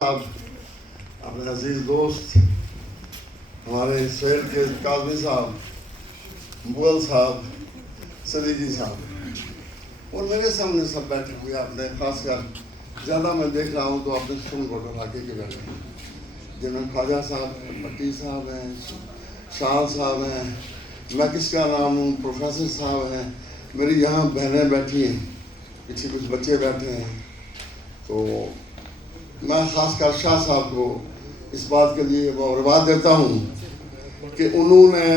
آپ اپنے عزیز دوست ہمارے شہر کے کاظمی صاحب، مغل صاحب، صدیقی صاحب اور میرے سامنے سب بیٹھے ہوئے آپ نے، خاص کر زیادہ میں دیکھ رہا ہوں تو آپ نے سن کوٹ علاقے کے بیٹھے ہیں، جن میں خواجہ صاحب، پٹی صاحب ہیں، شاہ صاحب ہیں، میں کس کا نام ہوں، پروفیسر صاحب ہیں، میری یہاں بہنیں بیٹھی ہیں، پیچھے کچھ بچے بیٹھے ہیں. تو میں خاص کر شاہ صاحب کو اس بات کے لیے مبارکباد دیتا ہوں کہ انہوں نے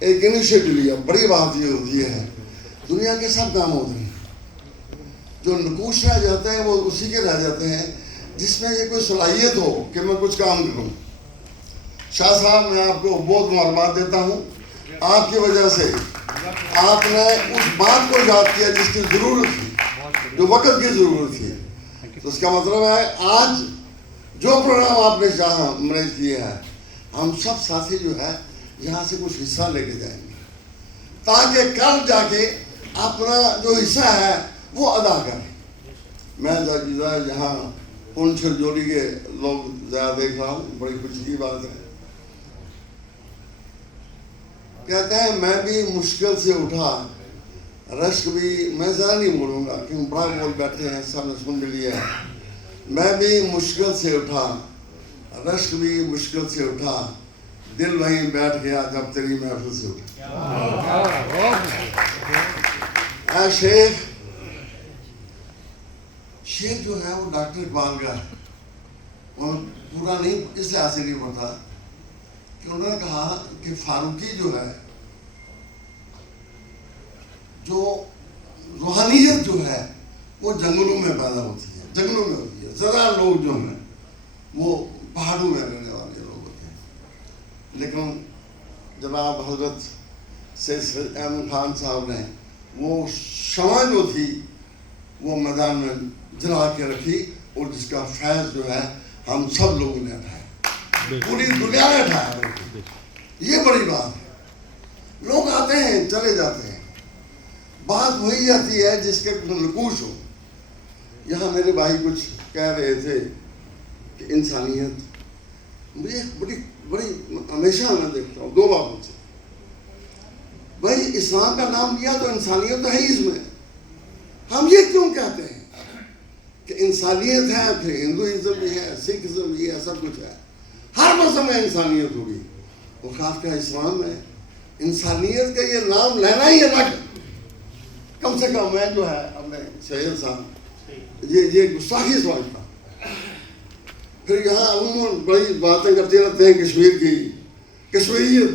ایک انیشیٹو لیا. بڑی بات یہ ہوتی ہے، دنیا کے سب کام ہوتے ہیں، جو نقوش رہ جاتے ہیں وہ اسی کے رہ جاتے ہیں جس میں یہ کوئی صلاحیت ہو کہ میں کچھ کام کروں. شاہ صاحب، میں آپ کو بہت مبارکباد دیتا ہوں. آپ کی وجہ سے آپ نے اس بات کو یاد کیا جس کی ضرورت تھی، جو وقت کی ضرورت تھی. تو اس کا مطلب ہے آج جو پروگرام آپ نے جہاں مینیج کیے ہیں، ہم سب ساتھی جو ہے یہاں سے کچھ حصہ لے کے جائیں گے تاکہ کل جا کے اپنا جو حصہ ہے وہ ادا کریں. میں یہاں پنچھ جوڑی کے لوگ زیادہ دیکھ رہا ہوں، بڑی خوشی کی بات ہے. کہتے ہیں میں بھی مشکل سے اٹھا، رشک بھی، میں زیادہ نہیں بولوں گا کیونکہ بڑا بول بیٹھے ہیں، سب نے سن بھی لیا ہے. میں بھی مشکل سے اٹھا، رشک بھی مشکل سے اٹھا، دل وہیں بیٹھ گیا جب تیری محفل سے اٹھا. اے شیخ جو ہے وہ ڈاکٹر اقبال کا ہے، اور پورا نہیں اس لحاظ سے نہیں پڑھتا کہ انہوں نے کہا کہ فاروقی جو ہے، جو روحانیت جو ہے وہ جنگلوں میں پیدا ہوتی ہے، جنگلوں میں ہوتی ہے. ذرا لوگ جو ہیں وہ پہاڑوں میں رہنے والے لوگ ہوتے ہیں. لیکن جناب حضرت سید احمد خان صاحب نے وہ شمع جو تھی وہ میدان میں جلا کے رکھی، اور جس کا فیض جو ہے ہم سب لوگوں نے اٹھایا، پوری دنیا نے اٹھایا. یہ بڑی بات ہے. لوگ آتے ہیں چلے جاتے ہیں، بات وہی آتی ہے جس کے نقوش ہو. یہاں میرے بھائی کچھ کہہ رہے تھے کہ انسانیت، مجھے بڑی ہمیشہ میں دیکھتا ہوں دو باتوں سے. بھائی اسلام کا نام لیا تو انسانیت تو ہے ہی اس میں. ہم یہ کیوں کہتے ہیں کہ انسانیت ہے؟ پھر ہندوازم بھی ہے، سکھزم بھی ہے، سب کچھ ہے، ہر مذہب میں انسانیت ہوگی، اور خاص کر اسلام میں انسانیت کا یہ نام لینا ہی الگ. کم سے کم میں جو ہے اپنے شہید صاحب یہ گستاخی سمجھتا. پھر یہاں عموماً بڑی باتیں کرتے رہتے ہیں کشمیر کی، کشمیریت،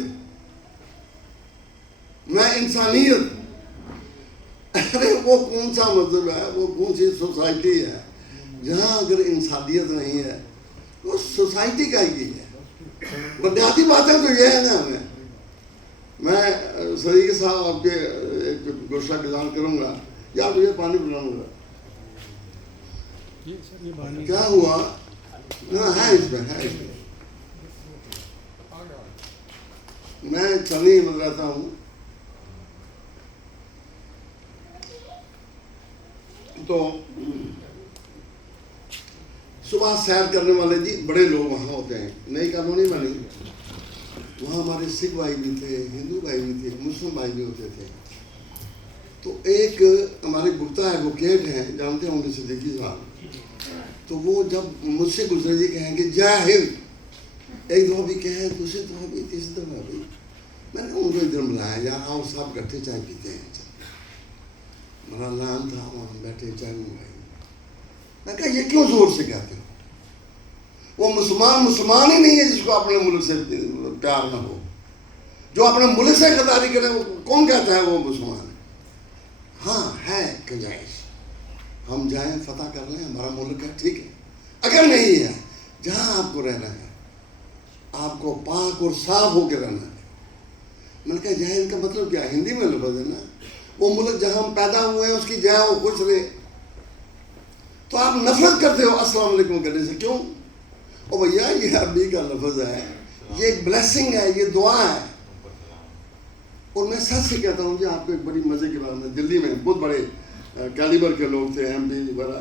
میں انسانیت. ارے وہ کون سا مذہب ہے، وہ کون سی سوسائٹی ہے جہاں اگر انسانیت نہیں ہے وہ سوسائٹی کا ہی ہے. بنیادی باتیں تو یہ ہے نا. میں صدیقی صاحب آپ کے ایک گوشہ گزار کروں گا، یا مجھے پانی پلاؤں گا. کیا ہوا؟ ہے اس میں میں چنئی میں رہتا ہوں، تو صبح سیر کرنے والے جی بڑے لوگ وہاں ہوتے ہیں، نئی کالونی میں نہیں، وہاں ہمارے سکھ بھائی بھی تھے، ہندو بھائی بھی تھے، مسلم بھائی بھی ہوتے تھے. تو ایک ہمارے گپتا ایڈوکیٹ ہیں، جانتے ہوں گے صدیقی صاحب. تو وہ جب مجھ سے گزرے جی کہیں گے جے ہند، ایک دفعہ بھی کہیں، دوسری دفعہ بھی، تیسری دفعہ بھی. میں نے ان کو ادھر بلایا، یار آؤ سب اکٹھے چائے پیتے ہیں. میرا نام تھا، وہاں بیٹھے چائے منگائی. میں کہا یہ کیوں زور سے کہتے ہو؟ وہ مسلمان ہی نہیں ہے جس کو اپنے ملک سے پیار نہ ہو. جو اپنے ملک سے غداری کرے وہ کون کہتا ہے وہ مسلمان ہے؟ ہاں ہے گنجائش، ہم جائیں فتح کر لیں، ہمارا ملک ہے، ٹھیک ہے. اگر نہیں ہے، جہاں آپ کو رہنا ہے آپ کو پاک اور صاف ہو کے رہنا ہے. میں نے کہا جہاں ان کا مطلب کیا؟ ہندی میں لفظ ہے نا، وہ ملک جہاں ہم پیدا ہوئے ہیں اس کی جہاں وہ خوش رہے. تو آپ نفرت کرتے ہو السلام علیکم کرنے سے، کیوں؟ او بھیا یہ عربی کا لفظ ہے، یہ ایک بلیسنگ ہے، یہ دعا ہے. اور میں سچ سے کہتا ہوں کہ آپ کو ایک بڑی مزے کی بات ہے، دلی میں بہت بڑے کیلیبر کے لوگ تھے، ایم پی وغیرہ.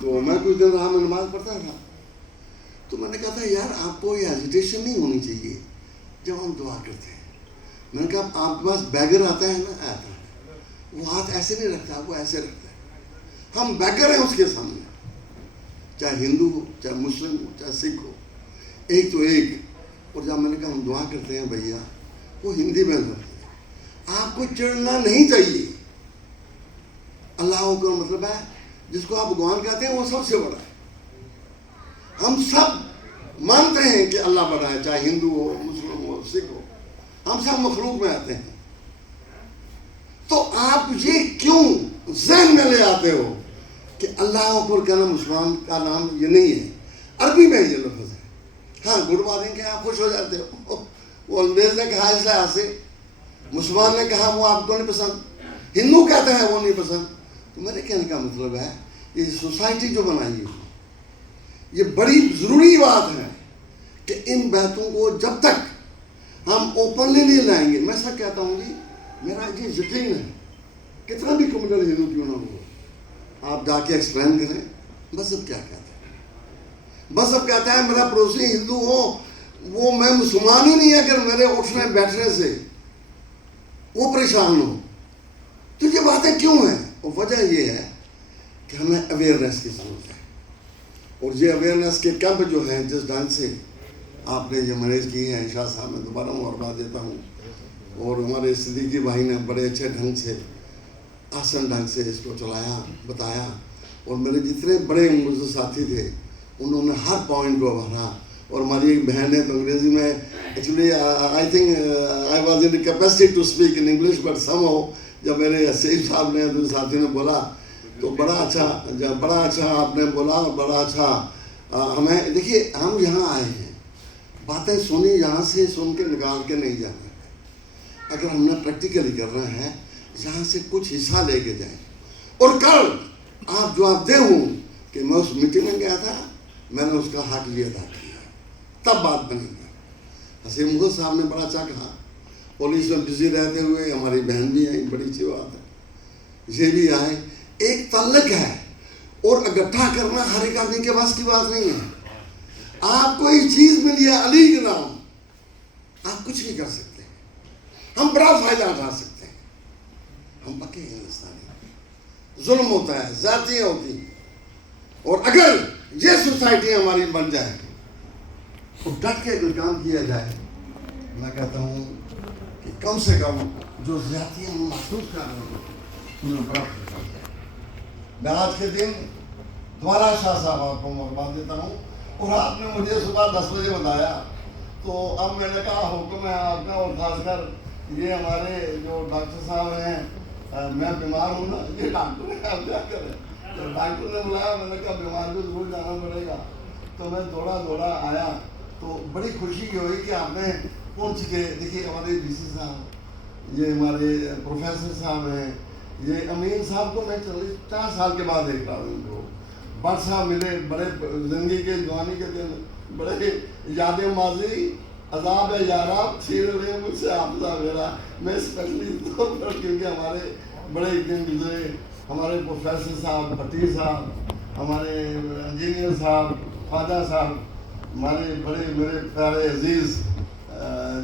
تو میں کچھ دن رہا، میں نماز پڑھتا تھا. تو میں نے کہا تھا یار آپ کو یہ ہیزیٹیشن نہیں ہونی چاہیے جب ہم دعا کرتے ہیں. میں نے کہا آپ کے پاس بیگر آتا ہے نا, آتا ہے, وہ ہاتھ ایسے نہیں رکھتا, وہ ایسے رکھتا ہے. ہم بیگر ہیں اس کے سامنے, چاہے ہندو ہو, چاہے مسلم ہو, چاہے سکھ ہو, ایک تو ایک. اور جب میں نے کہا ہم دعا کرتے ہیں بھیا, وہ ہندی میں کرتے ہیں, آپ کو چڑھنا نہیں چاہیے. اللہ کا مطلب ہے جس کو آپ بھگوان کہتے ہیں وہ سب سے بڑا ہے. ہم سب مانتے ہیں کہ اللہ بڑا ہے, چاہے ہندو ہو, مسلم ہو, سکھ ہو, ہم سب مخلوق میں آتے ہیں. تو آپ یہ کیوں ذہن میں لے آتے ہو کہ اللہ اکبر کہنا مسلمان کا نام یہ نہیں ہے, عربی میں یہ لفظ ہے. ہاں گڈ مارننگ کہ آپ خوش ہو جاتے ہو, وہ انگریز نے کہا اس طرح سے, مسلمان نے کہا وہ آپ کو نہیں پسند, ہندو کہتا ہے وہ نہیں پسند. تو میرے کہنے کا مطلب ہے یہ سوسائٹی جو بنائی ہے یہ بڑی ضروری بات ہے کہ ان باتوں کو جب تک ہم اوپنلی نہیں لائیں گے. میں سب کہتا ہوں جی, میرا یہ یقین ہے کتنا بھی کمیونل ہندو کیوں نہ ہو, آپ جا کے ایکسپلین کریں مذہب کیا کہتا ہے. مذہب کہتا ہے میرا پڑوسی ہندو ہو, وہ میں مسلمان ہی نہیں ہے اگر میرے اٹھنے بیٹھنے سے وہ پریشان ہو. تو یہ باتیں کیوں ہیں؟ اور وجہ یہ ہے کہ ہمیں اویئرنیس کی ضرورت ہے. اور یہ اویئرنیس کے کیمپ جو ہیں جس ڈھنگ سے آپ نے یہ مینیج کی ہیں, شاہ صاحب میں دوبارہ مبارکباد دیتا ہوں, اور ہمارے صدیقی بھائی نے بڑے اچھے ڈھنگ سے, آسن ڈھنگ سے اس کو چلایا, بتایا. اور میرے جتنے بڑے مجھ ساتھی تھے انہوں نے ہر پوائنٹ کو بھرا. اور ہماری ایک بہن ہے تو انگریزی میں, actually I think I was in capacity to speak in English, but somehow جب میرے سیف صاحب نے دوسرے ساتھی نے بولا تو بڑا اچھا آپ نے بولا, اور بڑا اچھا ہمیں. دیکھیے ہم یہاں آئے ہیں, باتیں سنی یہاں سے سن کے نکال کے نہیں جانا ہے. اگر ہم نے پریکٹیکلی کرنا ہے یہاں سے کچھ حصہ لے کے جائیں. اور کل آپ جواب دے ہوں کہ میں اس میٹنگ میں گیا تھا, میں نے اس کا حق یہ ادا کیا, تب بات بنے گی. حسین مغل صاحب نے بڑا اچھا کہا, پولیس میں بزی رہتے ہوئے ہماری بہن بھی آئی, بڑی اچھی بات ہے, یہ بھی آئے. ایک تعلق ہے, اور اکٹھا کرنا ہر ایک آدمی کے پاس کی بات نہیں ہے. آپ کو ایک چیز ملی ہے علی کے نام, آپ کچھ نہیں کر سکتے, ہم بڑا فائدہ اٹھا سکتے ہیں. ہم پکے ہندوستانی, ظلم ہوتا ہے, ذاتیاں ہوتی ہیں, اور اگر یہ سوسائٹی ہماری بن جائے تو ڈٹ کے اگر کام کیا جائے, میں کہتا ہوں کہ کم سے کم جو ذاتیاں محسوس کر رہے ہیں انہیں بڑا فرق ہو جائے. میں آج کے دن دوبارہ شاہ صاحب آپ کو مبارکباد دیتا ہوں, اور آپ نے مجھے صبح 10 بجے بتایا, تو اب میں نے کہا حکم ہے آپ کا, اور خاص کر یہ ہمارے جو ڈاکٹر صاحب ہیں, میں بیمار ہوں نا, یہ ڈاکٹر ہے, آپ کیا کریں. تو ڈاکٹر نے بلایا, میں نے کہا بیمار کو ضرور جانا پڑے گا. تو میں دوڑا آیا, تو بڑی خوشی کی ہوئی کہ آپ نے پہنچ کے. دیکھیے ہمارے ڈی سی صاحب, یہ ہمارے پروفیسر صاحب ہیں, یہ امین صاحب کو میں 4 سال کے بعد دیکھ رہا ہوں. ان کو بٹ صاحب ملے, بڑے زندگی کے جوانی کے دن, بڑے یاد ماضی عذاب ہے یاراب چھین رہے مجھ سے حافظہ میرا. میں اسپیشلی طور پر کیونکہ ہمارے بڑے دن گزرے, ہمارے پروفیسر صاحب, بھٹی صاحب, ہمارے انجینئر صاحب, خواجہ صاحب, ہمارے بڑے میرے پیارے عزیز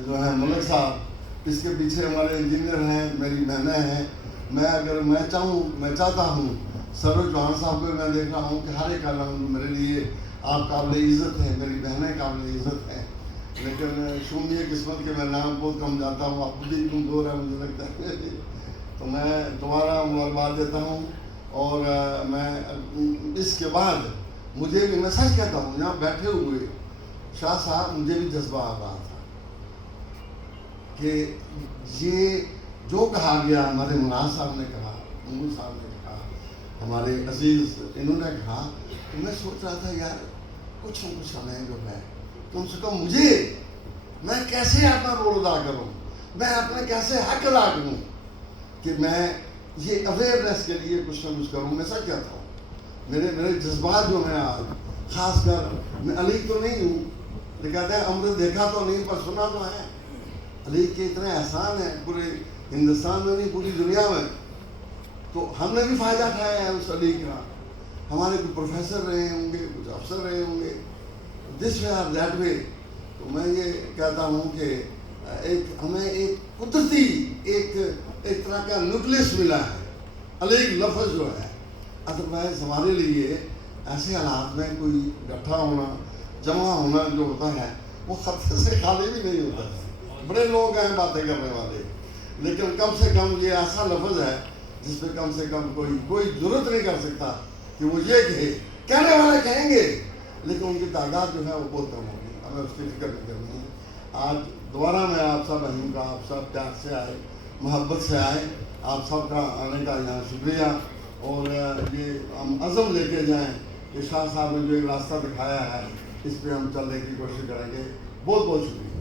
جو ہیں ملک صاحب, اس کے پیچھے ہمارے انجینئر ہیں, میری بہنیں ہیں. میں چاہتا ہوں سروج چوہان صاحب کو میں دیکھ رہا ہوں کہ ہر ایک عالم میرے لیے آپ قابل عزت ہیں, میری بہنیں قابل عزت ہیں. لیکن شومی قسمت کے میں نام بہت کم جاتا ہوں, آپ خود ہی کمزور ہے مجھے لگتا ہے. تو میں دوبارہ مبارکباد دیتا ہوں. اور میں اس کے بعد مجھے بھی, میں سچ کہتا ہوں, یہاں بیٹھے ہوئے شاہ صاحب مجھے بھی جذبہ آ رہا تھا کہ یہ جو کہا گیا, ہمارے مناظر صاحب نے کہا, انگل صاحب نے کہا, ہمارے عزیز انہوں نے کہا, تو میں سوچ رہا تھا یار کچھ نہ کچھ ہمیں جو ہے کم سے کم مجھے, میں کیسے اپنا رول ادا کروں, میں اپنے کیسے حق ادا کروں کہ میں یہ اویئرنیس کے لیے کچھ نہ کچھ کروں. میں سچ کہتا ہوں, میرے جذبات جو ہیں آج, خاص کر میں علی تو نہیں ہوں, یہ کہتے ہیں امرت دیکھا تو نہیں پر سنا تو ہے. علی کے اتنے احسان ہیں پورے ہندوستان میں نہیں, پوری دنیا میں. تو ہم نے بھی فائدہ اٹھایا ہے اس علی کا. ہمارے کچھ پروفیسر رہے ہوں گے, کچھ افسر رہے ہوں گے, دس وے آر دیٹ وے. تو میں یہ کہتا ہوں کہ ہمیں ایک قدرتی ایک طرح کا نیوکلس ملا ہے. علیگ لفظ جو ہے ادروائز ہمارے لیے ایسے حالات میں کوئی اکٹھا ہونا جمع ہونا جو ہوتا ہے وہ خطے سے خالی بھی نہیں ہوتا ہے. بڑے لوگ ہیں باتیں کرنے والے, لیکن کم سے کم یہ ایسا لفظ ہے جس پہ کم سے کم کوئی ضرورت نہیں کر سکتا کہ وہ یہ کہے. کہنے والے کہیں گے لیکن ان کی تعداد جو ہے وہ بہت کم ہوگی. ہمیں اس کی فکر نہیں کرنی ہے. آج دوبارہ میں آپ سب رحیم کا, آپ سب پیار سے آئے, محبت سے آئے, آپ سب کا آنے کا یہاں شکریہ. اور یہ ہم عزم لے کے جائیں کہ شاہ صاحب نے جو ایک راستہ دکھایا ہے اس پہ ہم چلنے کی کوشش کریں گے. بہت بہت شکریہ.